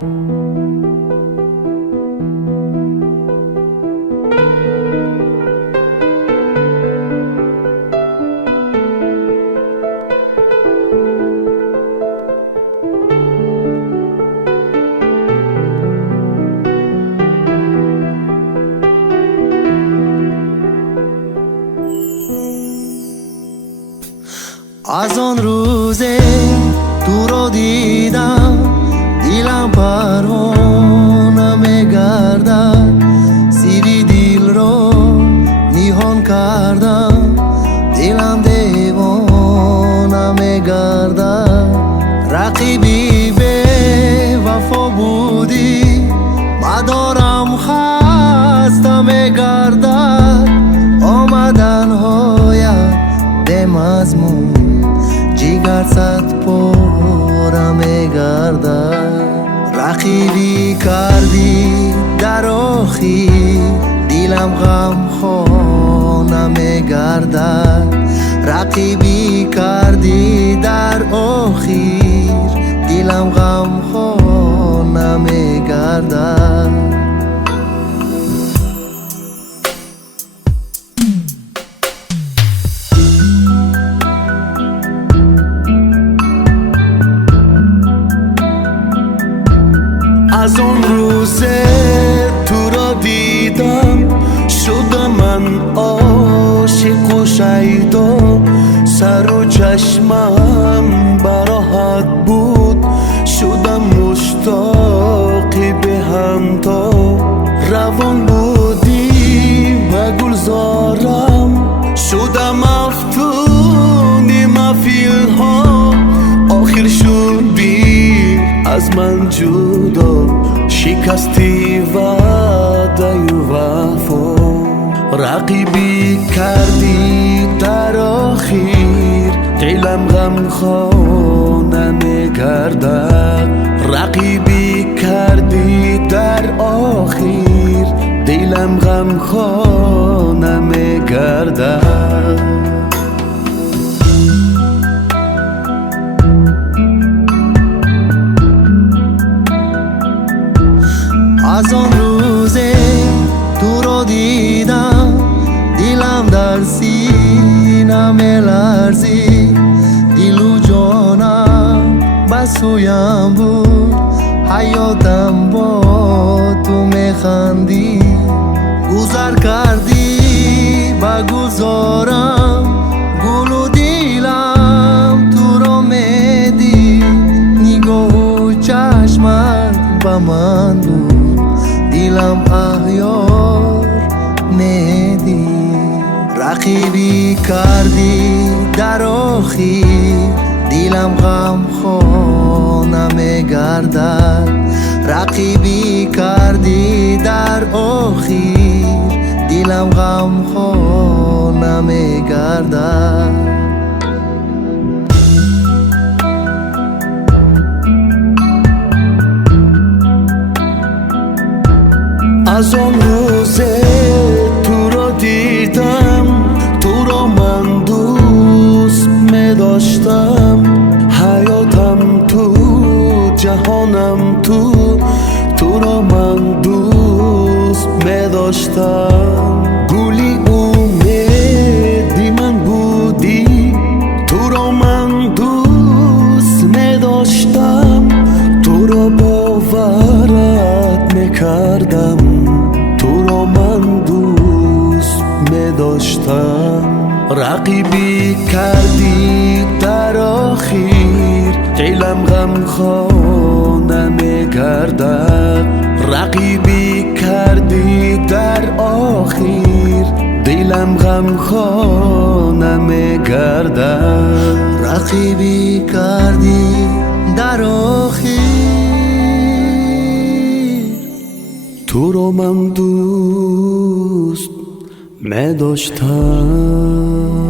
از آن روزه تو رو دیدم دیلم پروانه میگردد، سیری دل رو نیهان کردم، دلم دیوانه میگردد. رقیبی به وفا بودی، مدارم خسته میگردد، آمدن هایت به مضمون جگر صد پاره میگردد. رقیبی کردی در آخر دلم غم خانه میگردد، رقیبی کردی در آخر دلم غم خانه میگردد. از اون روزه تو را دیدم، شدم من عاشق و شیدا، سر و چشمم براحت بود، شدم مشتاقی به همتا. روان بودی و گلزارم، شدم افتونی مفیلها، آخر شدی از من جدا، شکستی وعده و وفا. رقیبی کردی در آخر دلم غم خانه میگردد، رقیبی کردی در آخر دلم غم خانه میگردد. از آن روزه تو رو دیدم دلم در سینه میلرزید، دل و جانم به سویم بود، حیاتم با تو میخندی. گذر کردی به گلزارم، گل و دلم تو رو میدید، نگاه و چشمت به من بود، دلم احیار میدی. رقیبی کردی در آخر دلم غم خانه میگردد، رقیبی کردی در آخر دلم غم خانه میگردد. از آن روزه تو رو دیدم، تو رو من دوست می داشتم، حیاتم تو جهانم تو، تو رو من دوست می داشتم. گلی امیدی من بودی، تو رو من دوست می داشتم، تو رو باورت می کردم، تو رو من دوست می داشتم. رقیبی کردی در آخر دلم غم خانه میگردد، رقیبی کردی در آخر دلم غم خانه میگردد. رقیبی کردی در آخر تو رو من دوست می داشتم.